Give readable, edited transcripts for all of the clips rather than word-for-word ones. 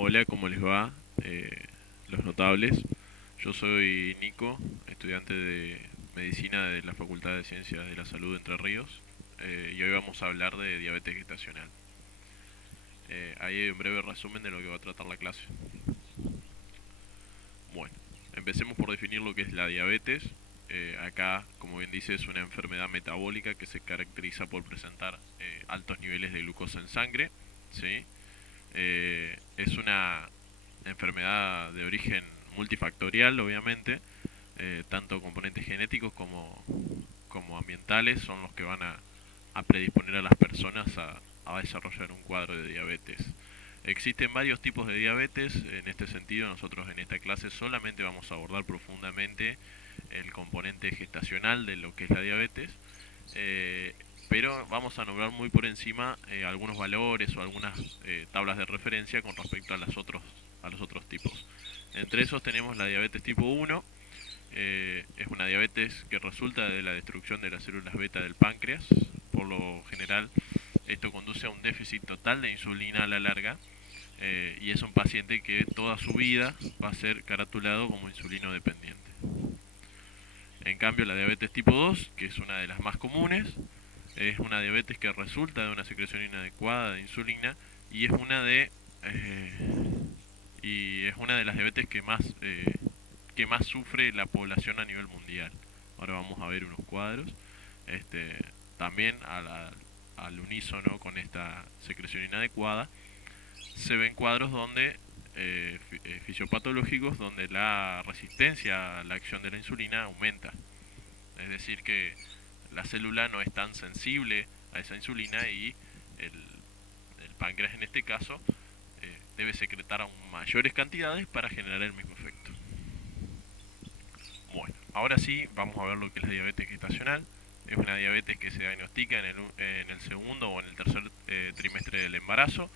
Hola, ¿cómo les va? Los notables. Yo soy Nico, estudiante de medicina de la Facultad de Ciencias de la Salud de Entre Ríos, y hoy vamos a hablar de diabetes gestacional. Ahí hay un breve resumen de lo que va a tratar la clase. Bueno, empecemos por definir lo que es la diabetes. Acá, como bien dice, es una enfermedad metabólica que se caracteriza por presentar altos niveles de glucosa en sangre, ¿sí? Es una enfermedad de origen multifactorial, obviamente, tanto componentes genéticos como ambientales son los que van a predisponer a las personas a desarrollar un cuadro de diabetes. Existen varios tipos de diabetes, en este sentido nosotros en esta clase solamente vamos a abordar profundamente el componente gestacional de lo que es la diabetes, eh, pero vamos a nombrar muy por encima algunos valores o algunas tablas de referencia con respecto a los otros tipos. Entre esos tenemos la diabetes tipo 1, es una diabetes que resulta de la destrucción de las células beta del páncreas. Por lo general, esto conduce a un déficit total de insulina a la larga, y es un paciente que toda su vida va a ser caratulado como insulino dependiente. En cambio, la diabetes tipo 2, que es una de las más comunes, es una diabetes que resulta de una secreción inadecuada de insulina y es una de las diabetes que más sufre la población a nivel mundial. Ahora vamos a ver unos cuadros. Este, también al unísono con esta secreción inadecuada, se ven cuadros donde fisiopatológicos donde la resistencia a la acción de la insulina aumenta. Es decir, que la célula no es tan sensible a esa insulina y el, el páncreas en este caso debe secretar aún mayores cantidades para generar el mismo efecto. Bueno, ahora sí vamos a ver lo que es la diabetes gestacional. Es una diabetes que se diagnostica en el segundo o en el tercer trimestre del embarazo,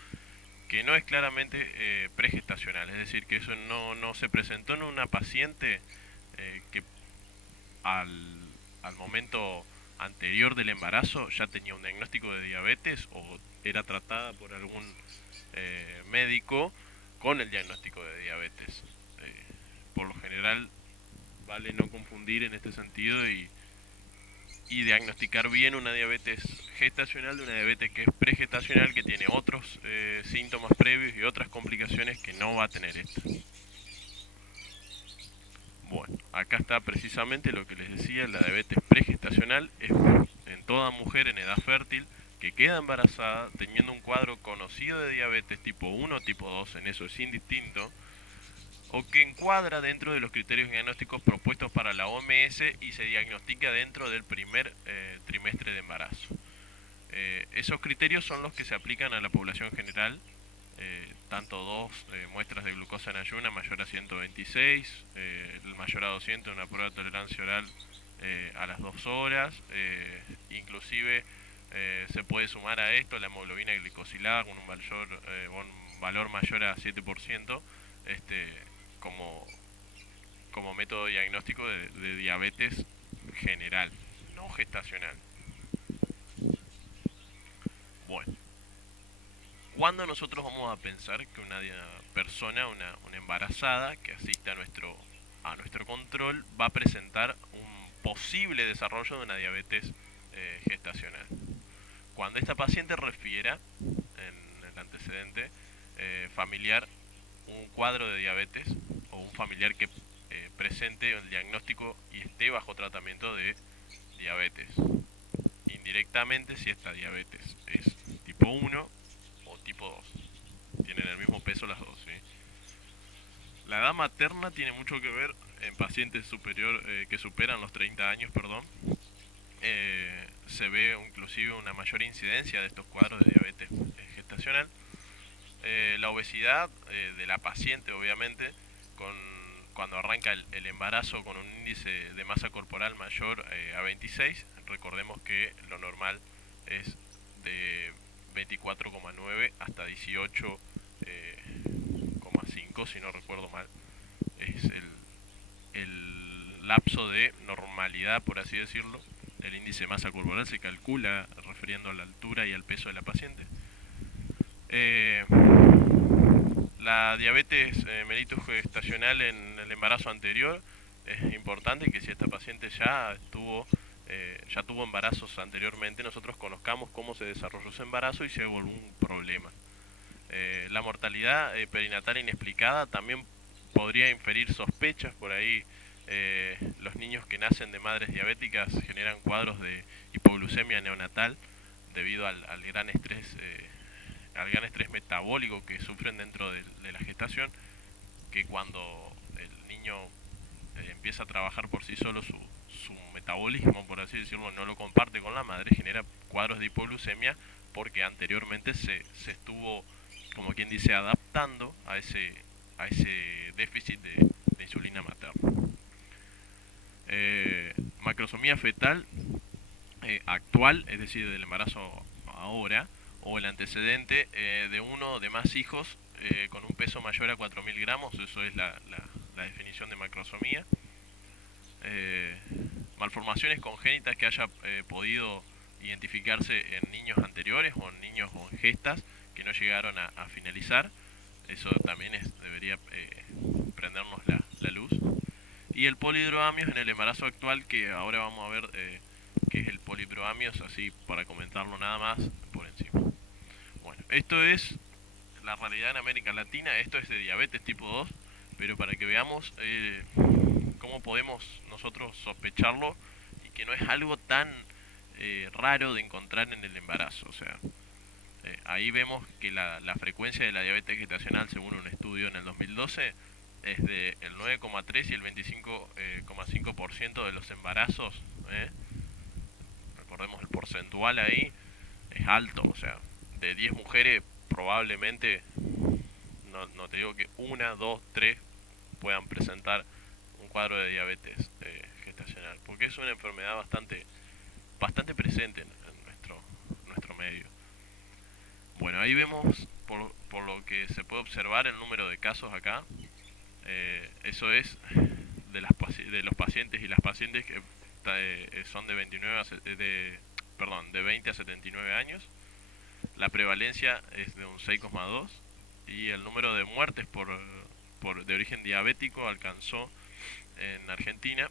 que no es claramente pregestacional, es decir, que eso no se presentó en una paciente que al, al momento anterior del embarazo ya tenía un diagnóstico de diabetes o era tratada por algún médico con el diagnóstico de diabetes. Por lo general vale no confundir en este sentido y diagnosticar bien una diabetes gestacional de una diabetes que es pregestacional, que tiene otros síntomas previos y otras complicaciones que no va a tener esta. Bueno, acá está precisamente lo que les decía, la diabetes pregestacional es en toda mujer en edad fértil que queda embarazada teniendo un cuadro conocido de diabetes tipo 1 o tipo 2, en eso es indistinto, o que encuadra dentro de los criterios diagnósticos propuestos para la OMS y se diagnostica dentro del primer trimestre de embarazo. Esos criterios son los que se aplican a la población general, tanto dos muestras de glucosa en ayuna mayor a 126, el mayor a 200 una prueba de tolerancia oral a las 2 horas, inclusive se puede sumar a esto la hemoglobina glicosilada con un valor mayor a 7%, este, como, como método diagnóstico de diabetes general, no gestacional. Bueno, ¿cuándo nosotros vamos a pensar que una persona, una embarazada que asiste a nuestro control va a presentar un posible desarrollo de una diabetes gestacional? Cuando esta paciente refiera en el antecedente familiar un cuadro de diabetes o un familiar que presente el diagnóstico y esté bajo tratamiento de diabetes. Indirectamente, si esta diabetes es tipo 1 o tipo 2. Tienen el mismo peso las dos, ¿sí? La edad materna tiene mucho que ver en pacientes que superan los 30 años, perdón. Se ve inclusive una mayor incidencia de estos cuadros de diabetes gestacional. La obesidad de la paciente, obviamente, cuando arranca el embarazo con un índice de masa corporal mayor a 26, recordemos que lo normal es de 24,9 hasta 18,5, si no recuerdo mal. Es el lapso de normalidad, por así decirlo. El índice de masa corporal se calcula refiriendo a la altura y al peso de la paciente. La diabetes mellitus gestacional en el embarazo anterior es importante que si esta paciente ya tuvo embarazos anteriormente, nosotros conozcamos cómo se desarrolló su embarazo y si hubo algún problema. La mortalidad perinatal inexplicada también podría inferir sospechas por ahí. Los niños que nacen de madres diabéticas generan cuadros de hipoglucemia neonatal debido al gran estrés metabólico que sufren dentro de la gestación, que cuando el niño empieza a trabajar por sí solo su metabolismo, por así decirlo, no lo comparte con la madre, genera cuadros de hipoglucemia porque anteriormente se estuvo, como quien dice, adaptando a ese déficit de insulina materna. Macrosomía fetal actual, es decir, del embarazo ahora, o el antecedente de uno o de más hijos con un peso mayor a 4.000 gramos, eso es la definición de macrosomía. Eh, Malformaciones congénitas que haya podido identificarse en niños anteriores o en niños o en gestas que no llegaron a finalizar, eso también debería prendernos la luz. Y el polidroamios en el embarazo actual, que ahora vamos a ver qué es el polidroamios, así para comentarlo nada más por encima. Bueno, esto es la realidad en América Latina, esto es de diabetes tipo 2, pero para que veamos cómo podemos nosotros sospecharlo y que no es algo tan raro de encontrar en el embarazo. O sea, ahí vemos que la frecuencia de la diabetes gestacional, según un estudio en el 2012, es de el 9,3 y el 25,5% de los embarazos. Recordemos el porcentual ahí, es alto. O sea, de 10 mujeres probablemente, no te digo que una, dos, tres puedan presentar un cuadro de diabetes gestacional, porque es una enfermedad bastante presente en nuestro medio. Bueno, ahí vemos por lo que se puede observar el número de casos acá. Eso es de los pacientes y las pacientes que son de 29 de 20 a 79 años. La prevalencia es de un 6,2 y el número de muertes de origen diabético alcanzó en Argentina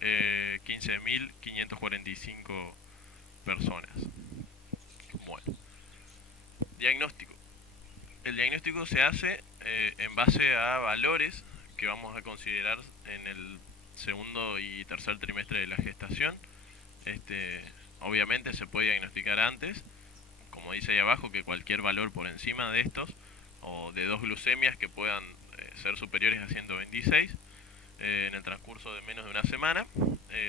15.545 personas. Bueno, diagnóstico. El diagnóstico se hace en base a valores que vamos a considerar en el segundo y tercer trimestre de la gestación. Obviamente se puede diagnosticar antes, como dice ahí abajo, que cualquier valor por encima de estos, o de dos glucemias que puedan ser superiores a 126 en el transcurso de menos de una semana,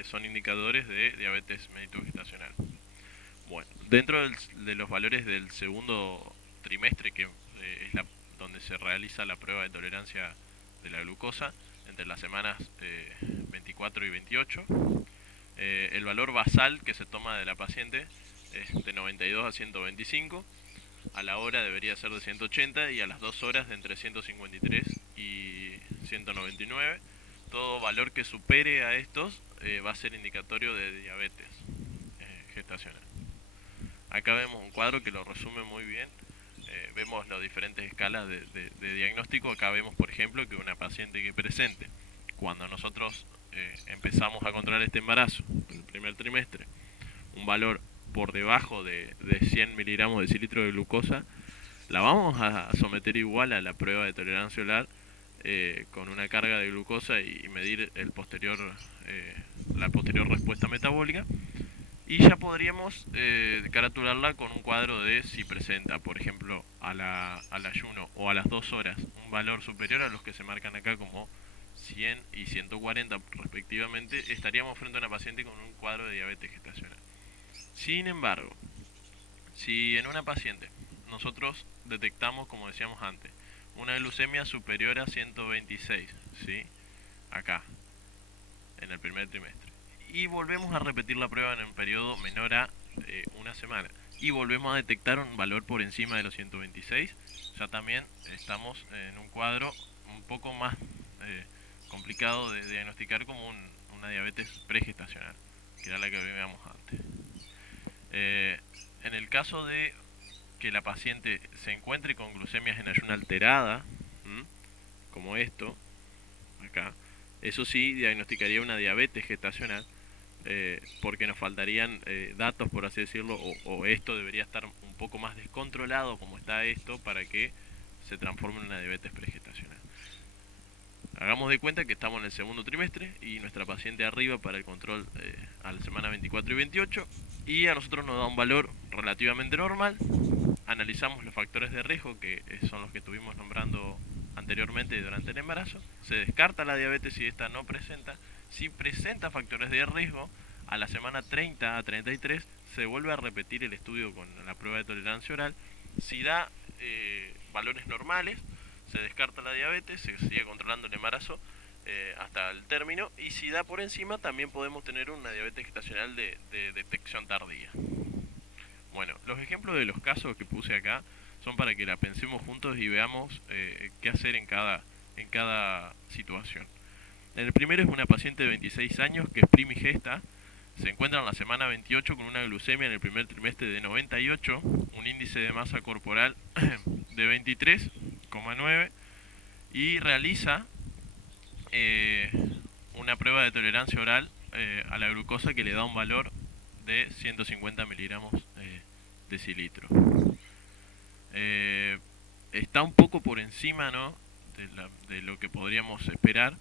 son indicadores de diabetes mellitus gestacional. Bueno, dentro de los valores del segundo trimestre, que es donde se realiza la prueba de tolerancia de la glucosa, entre las semanas 24 y 28, el valor basal que se toma de la paciente es de 92 a 125, a la hora debería ser de 180 y a las 2 horas de entre 153 y 199. Todo valor que supere a estos va a ser indicatorio de diabetes gestacional. Acá vemos un cuadro que lo resume muy bien. Vemos las diferentes escalas de diagnóstico. Acá vemos, por ejemplo, que una paciente que presente, cuando nosotros empezamos a controlar este embarazo, en el primer trimestre, un valor por debajo de 100 miligramos de cilitro de glucosa, la vamos a someter igual a la prueba de tolerancia oral con una carga de glucosa y medir la posterior respuesta metabólica. Y ya podríamos caratularla con un cuadro de si presenta, por ejemplo, al ayuno o a las 2 horas un valor superior a los que se marcan acá como 100 y 140 respectivamente, estaríamos frente a una paciente con un cuadro de diabetes gestacional. Sin embargo, si en una paciente nosotros detectamos, como decíamos antes, una glucemia superior a 126, ¿sí? Acá, en el primer trimestre, y volvemos a repetir la prueba en un periodo menor a una semana y volvemos a detectar un valor por encima de los 126, ya también estamos en un cuadro un poco más complicado de diagnosticar como una diabetes pregestacional, que era la que veíamos antes. En el caso de que la paciente se encuentre con glucemias en ayuno alterada, ¿m? Como esto, acá, eso sí diagnosticaría una diabetes gestacional, porque nos faltarían datos, por así decirlo, o esto debería estar un poco más descontrolado como está esto para que se transforme en una diabetes pregestacional. Hagamos de cuenta que estamos en el segundo trimestre y nuestra paciente arriba para el control a la semana 24 y 28 y a nosotros nos da un valor relativamente normal. Analizamos los factores de riesgo que son los que estuvimos nombrando anteriormente durante el embarazo. Se descarta la diabetes si esta no presenta. Si presenta factores de riesgo, a la semana 30 a 33 se vuelve a repetir el estudio con la prueba de tolerancia oral. Si da valores normales, se descarta la diabetes, se sigue controlando el embarazo hasta el término, y si da por encima también podemos tener una diabetes gestacional de detección tardía. Bueno, los ejemplos de los casos que puse acá son para que la pensemos juntos y veamos qué hacer en cada situación. El primero es una paciente de 26 años que es primigesta, se encuentra en la semana 28 con una glucemia en el primer trimestre de 98, un índice de masa corporal de 23,9 y realiza una prueba de tolerancia oral a la glucosa que le da un valor de 150 miligramos decilitro. Está un poco por encima, ¿no?, de lo que podríamos esperar.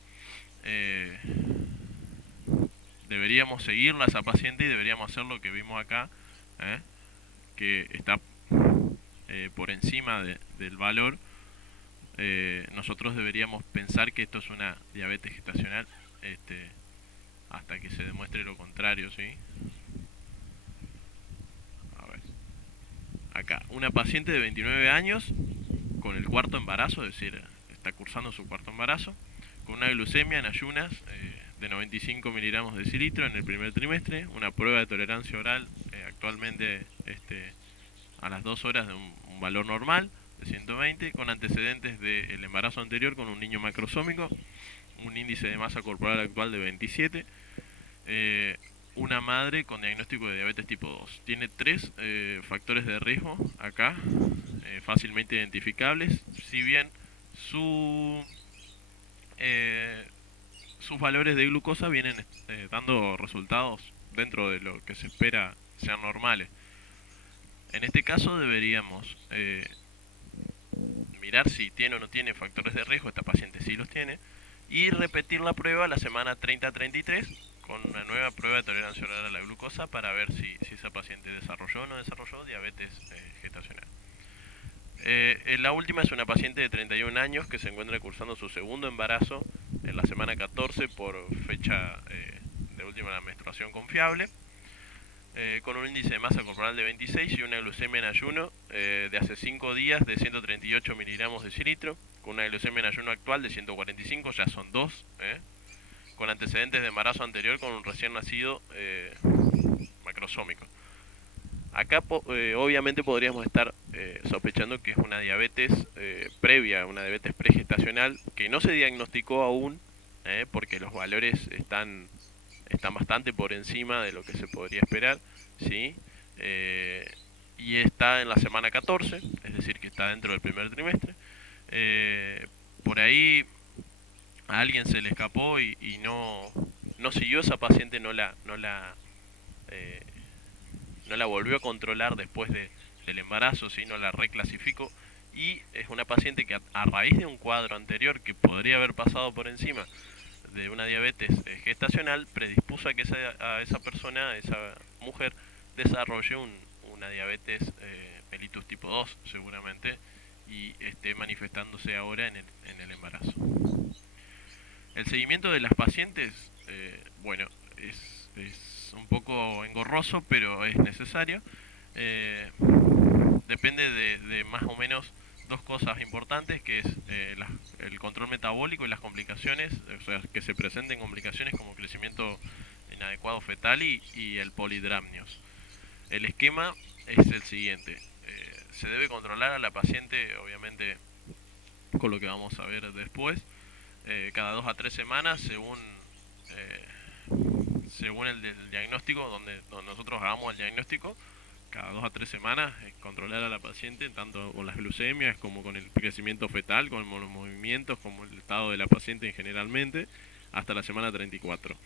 Deberíamos seguirla a esa paciente y deberíamos hacer lo que vimos acá, que está por encima del valor. Nosotros deberíamos pensar que esto es una diabetes gestacional hasta que se demuestre lo contrario, ¿sí? A ver. Acá, una paciente de 29 años con el cuarto embarazo, es decir, está cursando su cuarto embarazo, con una glucemia en ayunas de 95 miligramos de decilitro en el primer trimestre, una prueba de tolerancia oral actualmente a las 2 horas de un valor normal de 120, con antecedentes del embarazo anterior con un niño macrosómico, un índice de masa corporal actual de 27, una madre con diagnóstico de diabetes tipo 2. Tiene 3 factores de riesgo acá, fácilmente identificables, si bien sus valores de glucosa vienen dando resultados dentro de lo que se espera sean normales. En este caso deberíamos mirar si tiene o no tiene factores de riesgo. Esta paciente sí los tiene, y repetir la prueba la semana 30-33 con una nueva prueba de tolerancia oral a la glucosa para ver si esa paciente desarrolló o no desarrolló diabetes gestacional. La última es una paciente de 31 años que se encuentra cursando su segundo embarazo en la semana 14 por fecha de última menstruación confiable, con un índice de masa corporal de 26 y una glucemia en ayuno de hace 5 días de 138 miligramos de decilitro, con una glucemia en ayuno actual de 145, ya son 2, con antecedentes de embarazo anterior con un recién nacido macrosómico. Acá obviamente podríamos estar sospechando que es una diabetes previa, una diabetes pregestacional que no se diagnosticó aún, porque los valores están bastante por encima de lo que se podría esperar, ¿sí? Y está en la semana 14, es decir, que está dentro del primer trimestre. Por ahí a alguien se le escapó y no siguió esa paciente, no la volvió a controlar después del embarazo, sino la reclasificó, y es una paciente que a raíz de un cuadro anterior que podría haber pasado por encima de una diabetes gestacional, predispuso a que esa persona, esa mujer, desarrolle una diabetes mellitus tipo 2 seguramente, y esté manifestándose ahora en el embarazo. El seguimiento de las pacientes, bueno, es un poco engorroso, pero es necesario. Depende de más o menos 2 cosas importantes, que es el control metabólico y las complicaciones, o sea, que se presenten complicaciones como crecimiento inadecuado fetal y el polidramnios. El esquema es el siguiente: se debe controlar a la paciente, obviamente, con lo que vamos a ver después, cada 2 a 3 semanas, según el diagnóstico, donde nosotros hagamos el diagnóstico, cada 2 a 3 semanas, controlar a la paciente, tanto con las glucemias como con el crecimiento fetal, con los movimientos, como el estado de la paciente generalmente, hasta la semana 34.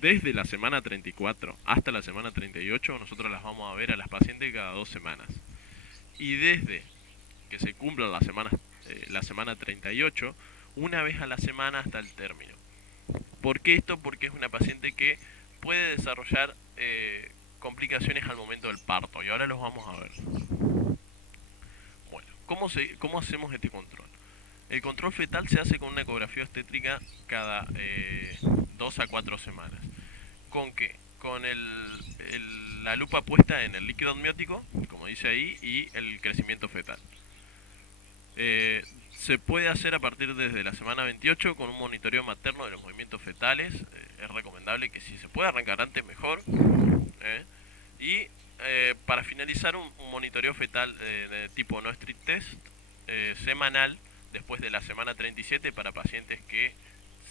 Desde la semana 34 hasta la semana 38, nosotros las vamos a ver a las pacientes cada 2 semanas. Y desde que se cumpla la semana 38, una vez a la semana hasta el término. ¿Por qué esto? Porque es una paciente que puede desarrollar complicaciones al momento del parto, y ahora los vamos a ver. Bueno, ¿cómo hacemos este control? El control fetal se hace con una ecografía obstétrica cada 2 a 4 semanas. ¿Con qué? Con la lupa puesta en el líquido amniótico, como dice ahí, y el crecimiento fetal. Se puede hacer a partir desde la semana 28 con un monitoreo materno de los movimientos fetales. Es recomendable que si se puede arrancar antes mejor. Y para finalizar, un monitoreo fetal de tipo no street test semanal después de la semana 37 para pacientes que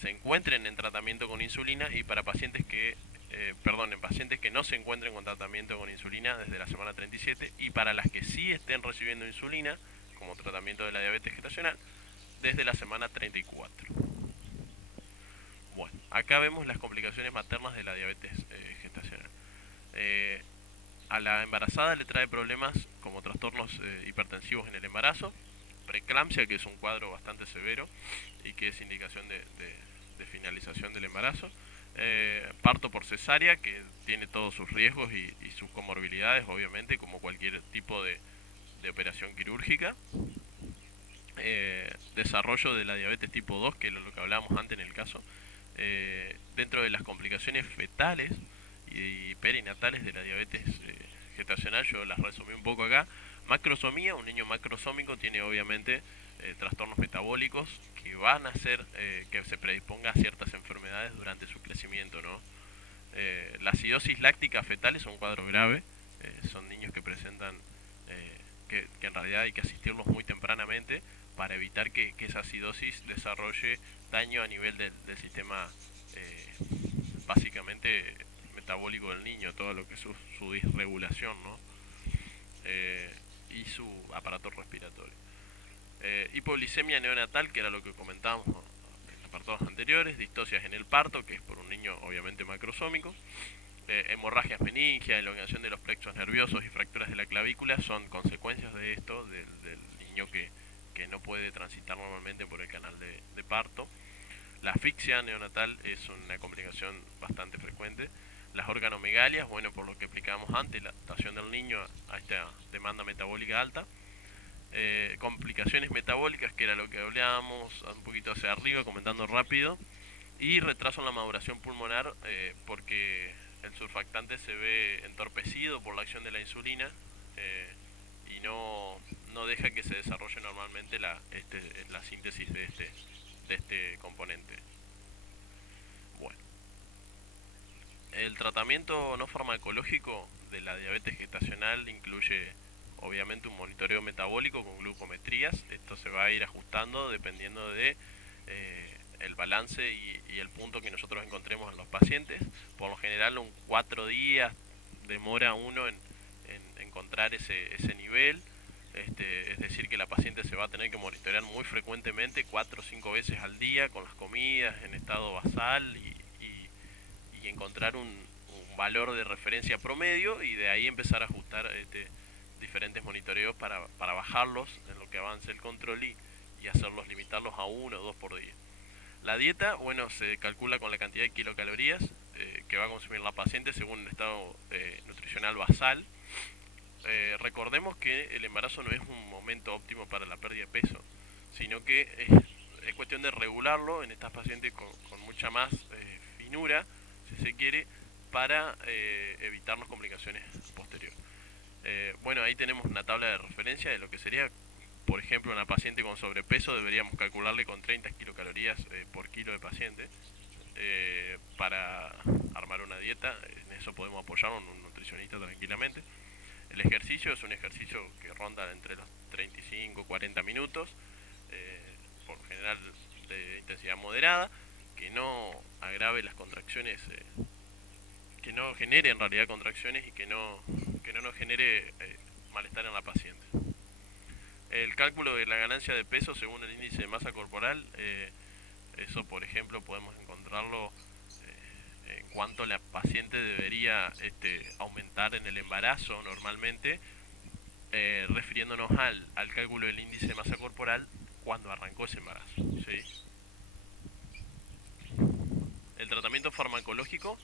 se encuentren en tratamiento con insulina, y para pacientes que en pacientes que no se encuentren con tratamiento con insulina desde la semana 37, y para las que sí estén recibiendo insulina como tratamiento de la diabetes gestacional desde la semana 34. Bueno, acá vemos las complicaciones maternas de la diabetes gestacional. A la embarazada le trae problemas como trastornos hipertensivos en el embarazo, preeclampsia, que es un cuadro bastante severo y que es indicación de finalización del embarazo, parto por cesárea, que tiene todos sus riesgos y sus comorbilidades, obviamente, como cualquier tipo de operación quirúrgica, desarrollo de la diabetes tipo 2, que es lo que hablábamos antes en el caso, dentro de las complicaciones fetales y perinatales de la diabetes gestacional, yo las resumí un poco acá. Macrosomía, un niño macrosómico tiene obviamente trastornos metabólicos que van a hacer que se predisponga a ciertas enfermedades durante su crecimiento, ¿no? La acidosis láctica fetal es un cuadro grave, son niños que presentan que en realidad hay que asistirlos muy tempranamente para evitar que esa acidosis desarrolle daño a nivel del sistema básicamente metabólico del niño, todo lo que es su disregulación, ¿no? Y su aparato respiratorio. Hipoglicemia neonatal, que era lo que comentábamos en apartados anteriores, distocias en el parto, que es por un niño obviamente macrosómico, hemorragias meningias, elongación de los plexos nerviosos y fracturas de la clavícula son consecuencias de esto, del niño que no puede transitar normalmente por el canal de parto. La asfixia neonatal es una complicación bastante frecuente. Las organomegalias, bueno, por lo que explicábamos antes, la adaptación del niño a esta demanda metabólica alta. Complicaciones metabólicas, que era lo que hablábamos un poquito hacia arriba, comentando rápido. Y retraso en la maduración pulmonar, porque el surfactante se ve entorpecido por la acción de la insulina y no deja que se desarrolle normalmente la síntesis de este componente. Bueno, el tratamiento no farmacológico de la diabetes gestacional incluye obviamente un monitoreo metabólico con glucometrías. Esto se va a ir ajustando dependiendo de el balance y el punto que nosotros encontremos en los pacientes. Por lo general, 4 días demora uno en encontrar ese nivel. Es decir, que la paciente se va a tener que monitorear muy frecuentemente, 4 o 5 veces al día, con las comidas en estado basal, y encontrar un valor de referencia promedio, y de ahí empezar a ajustar diferentes monitoreos para bajarlos en lo que avance el control y hacerlos, limitarlos a 1 o 2 por día. La dieta, bueno, se calcula con la cantidad de kilocalorías que va a consumir la paciente según el estado nutricional basal. Recordemos que el embarazo no es un momento óptimo para la pérdida de peso, sino que es cuestión de regularlo en estas pacientes con mucha más finura, si se quiere, para evitarnos complicaciones posteriores. Bueno, ahí tenemos una tabla de referencia de lo que sería, por ejemplo, una paciente con sobrepeso deberíamos calcularle con 30 kilocalorías por kilo de paciente para armar una dieta. En eso podemos apoyarnos en un nutricionista tranquilamente. El ejercicio es un ejercicio que ronda entre los 35 y 40 minutos, por general de intensidad moderada, que no agrave las contracciones, que no genere en realidad contracciones y que no que no nos genere malestar en la paciente. El cálculo de la ganancia de peso según el índice de masa corporal, eso por ejemplo podemos encontrarlo en cuanto la paciente debería aumentar en el embarazo normalmente, refiriéndonos al cálculo del índice de masa corporal cuando arrancó ese embarazo. ¿Sí? El tratamiento farmacológico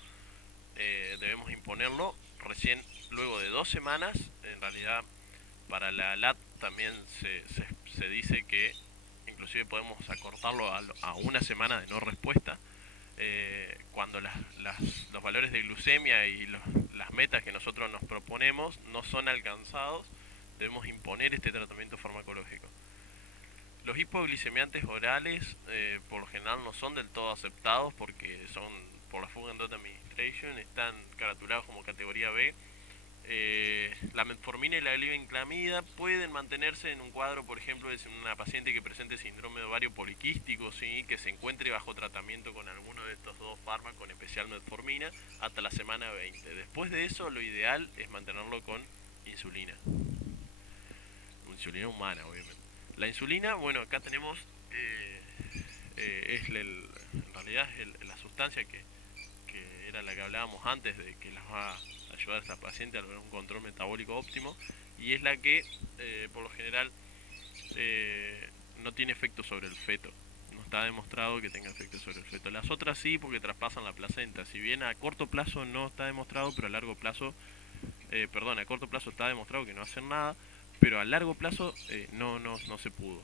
debemos imponerlo recién luego de 2 semanas. En realidad para la LAT también se dice que inclusive podemos acortarlo a 1 semana de no respuesta. Cuando los valores de glucemia y las metas que nosotros nos proponemos no son alcanzados, debemos imponer este tratamiento farmacológico. Los hipoglicemiantes orales por lo general no son del todo aceptados porque son, por la Food and Drug Administration, están caratulados como categoría B. La metformina y la glibenclamida pueden mantenerse en un cuadro, por ejemplo, de una paciente que presente síndrome de ovario poliquístico, ¿sí? Que se encuentre bajo tratamiento con alguno de estos dos fármacos, en especial metformina, hasta la semana 20. Después de eso, lo ideal es mantenerlo con insulina. Insulina humana, obviamente. La insulina, bueno, acá tenemos, en realidad es la sustancia que era la que hablábamos antes, de que las va a ayudar a esta paciente a lograr un control metabólico óptimo, y es la que por lo general no tiene efecto sobre el feto. No está demostrado que tenga efecto sobre el feto. Las otras sí, porque traspasan la placenta. Si bien a corto plazo no está demostrado, pero a largo plazo, a corto plazo está demostrado que no hacen nada, pero a largo plazo no se pudo.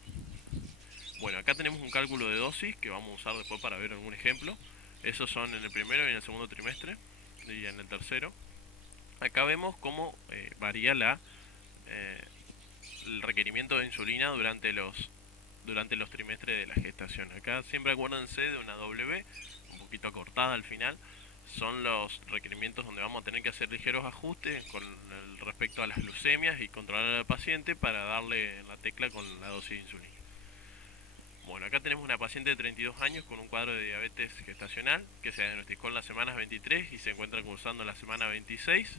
Bueno, acá tenemos un cálculo de dosis que vamos a usar después para ver algún ejemplo. Esos son en el primero y en el segundo trimestre, y en el tercero. Acá vemos cómo varía el requerimiento de insulina durante los trimestres de la gestación. Acá siempre acuérdense de una W, un poquito acortada al final. Son los requerimientos donde vamos a tener que hacer ligeros ajustes con respecto a las glucemias y controlar al paciente para darle la tecla con la dosis de insulina. Bueno, acá tenemos una paciente de 32 años con un cuadro de diabetes gestacional que se diagnosticó en las semanas 23 y se encuentra cursando en la semana 26,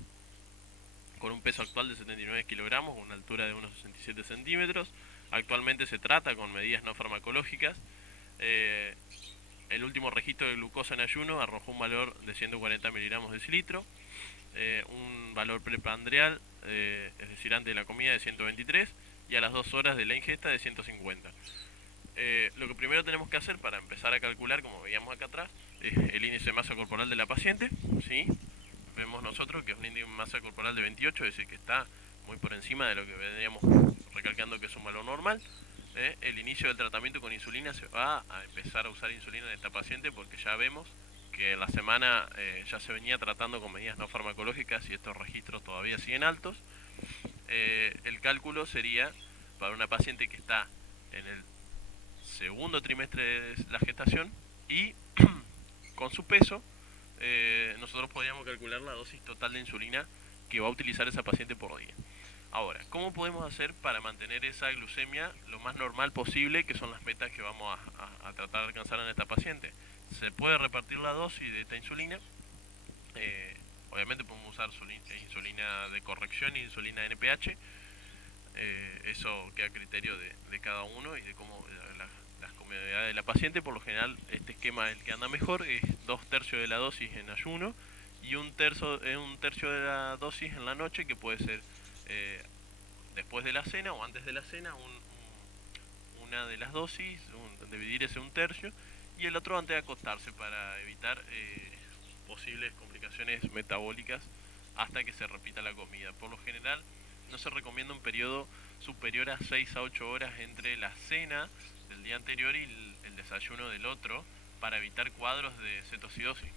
con un peso actual de 79 kilogramos, una altura de unos 67 centímetros. Actualmente se trata con medidas no farmacológicas. El último registro de glucosa en ayuno arrojó un valor de 140 miligramos de decilitro, un valor prepandrial, es decir, antes de la comida, de 123, y a las 2 horas de la ingesta de 150. Lo que primero tenemos que hacer para empezar a calcular, como veíamos acá atrás, es el índice de masa corporal de la paciente, ¿sí? Vemos nosotros que es un índice de masa corporal de 28, es decir, que está muy por encima de lo que veníamos recalcando que es un valor normal. El inicio del tratamiento con insulina, se va a empezar a usar insulina en esta paciente porque ya vemos que en la semana ya se venía tratando con medidas no farmacológicas y estos registros todavía siguen altos. El cálculo sería para una paciente que está en el segundo trimestre de la gestación y con su peso, nosotros podríamos calcular la dosis total de insulina que va a utilizar esa paciente por día. Ahora, ¿cómo podemos hacer para mantener esa glucemia lo más normal posible, que son las metas que vamos a tratar de alcanzar en esta paciente? Se puede repartir la dosis de esta insulina. Obviamente podemos usar insulina de corrección y insulina NPH. Eso queda a criterio de cada uno y de cómo las comodidades de la paciente. Por lo general, este esquema, el que anda mejor, es 2/3 de la dosis en ayuno y un tercio de la dosis en la noche, que puede ser después de la cena o antes de la cena, una de las dosis, dividir ese 1/3, y el otro antes de acostarse para evitar posibles complicaciones metabólicas hasta que se repita la comida. Por lo general, no se recomienda un periodo superior a 6 a 8 horas entre la cena del día anterior y el desayuno del otro, para evitar cuadros de cetocidosis.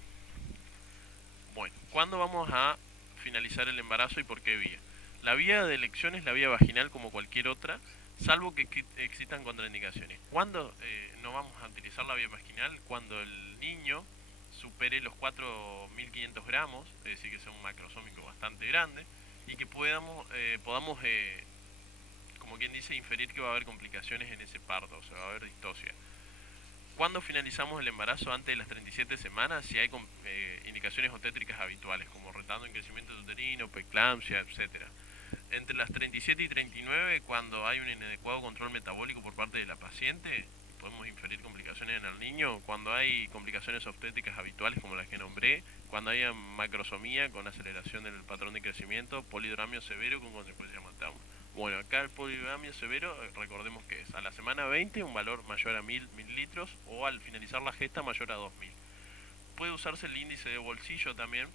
Bueno, ¿cuándo vamos a finalizar el embarazo y por qué vía? La vía de elección es la vía vaginal como cualquier otra, salvo que existan contraindicaciones. ¿Cuándo no vamos a utilizar la vía vaginal? Cuando el niño supere los 4.500 gramos, es decir, que sea un macrosómico bastante grande, y que podamos, como quien dice, inferir que va a haber complicaciones en ese parto, o sea, va a haber distocia. ¿Cuándo finalizamos el embarazo antes de las 37 semanas? Si hay indicaciones obstétricas habituales, como retardo en crecimiento uterino, preeclampsia, etcétera. Entre las 37 y 39, cuando hay un inadecuado control metabólico por parte de la paciente, podemos inferir complicaciones en el niño. Cuando hay complicaciones obstétricas habituales, como las que nombré, cuando haya macrosomía con aceleración del patrón de crecimiento, polidramio severo con consecuencia mortal. Bueno, acá el polidramio severo, recordemos que es a la semana 20 un valor mayor a 1000 mililitros o al finalizar la gesta mayor a 2000. Puede usarse el índice de bolsillo también,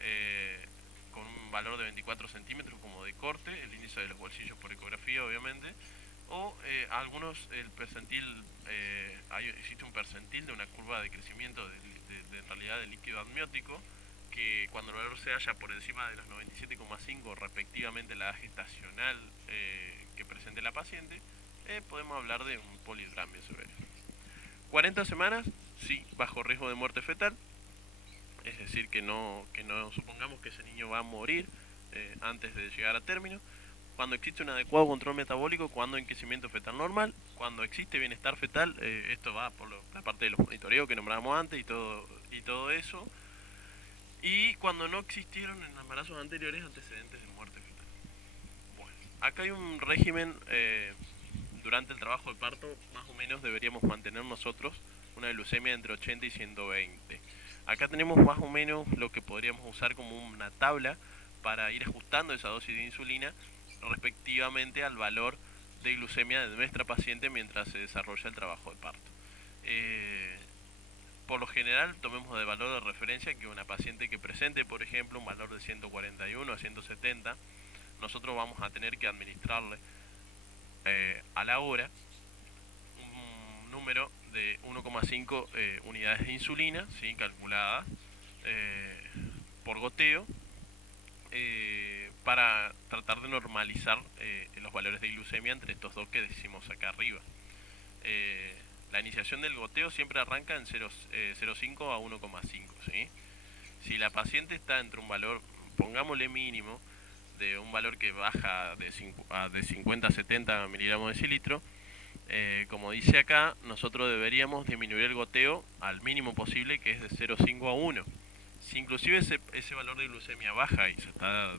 eh, con un valor de 24 centímetros como de corte, el índice de los bolsillos por ecografía obviamente, o algunos, el percentil, existe un percentil de una curva de crecimiento en realidad del líquido amniótico, que cuando el valor se halla por encima de los 97,5 respectivamente la edad gestacional que presente la paciente, podemos hablar de un polidramio severo. 40 semanas, sí, bajo riesgo de muerte fetal, es decir, que no supongamos que ese niño va a morir antes de llegar a término. Cuando existe un adecuado control metabólico, cuando hay crecimiento fetal normal, cuando existe bienestar fetal, esto va por la parte de los monitoreos que nombrábamos antes y todo eso, y cuando no existieron en embarazos anteriores antecedentes de muerte fetal. Bueno, acá hay un régimen durante el trabajo de parto, más o menos deberíamos mantener nosotros una glucemia entre 80 y 120. Acá tenemos más o menos lo que podríamos usar como una tabla para ir ajustando esa dosis de insulina respectivamente al valor de glucemia de nuestra paciente mientras se desarrolla el trabajo de parto. Por lo general, tomemos de valor de referencia que una paciente que presente, por ejemplo, un valor de 141 a 170, nosotros vamos a tener que administrarle a la hora un número de 1,5 unidades de insulina, ¿sí? Calculadas por goteo, para tratar de normalizar los valores de glucemia entre estos dos que decimos acá arriba. La iniciación del goteo siempre arranca en 0,5 a 1,5, ¿sí? Si la paciente está entre un valor, pongámosle mínimo, de un valor que baja de 50 a 70 miligramos de decilitro, como dice acá, nosotros deberíamos disminuir el goteo al mínimo posible, que es de 0,5 a 1. Si inclusive ese valor de glucemia baja y se está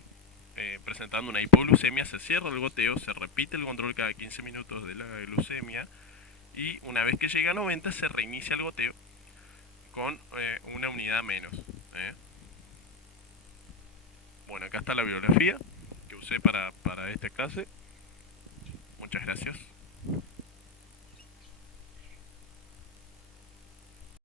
presentando una hipoglucemia, se cierra el goteo, se repite el control cada 15 minutos de la glucemia y una vez que llega a 90 se reinicia el goteo con una unidad menos. Bueno, acá está la bibliografía que usé para esta clase. Muchas gracias.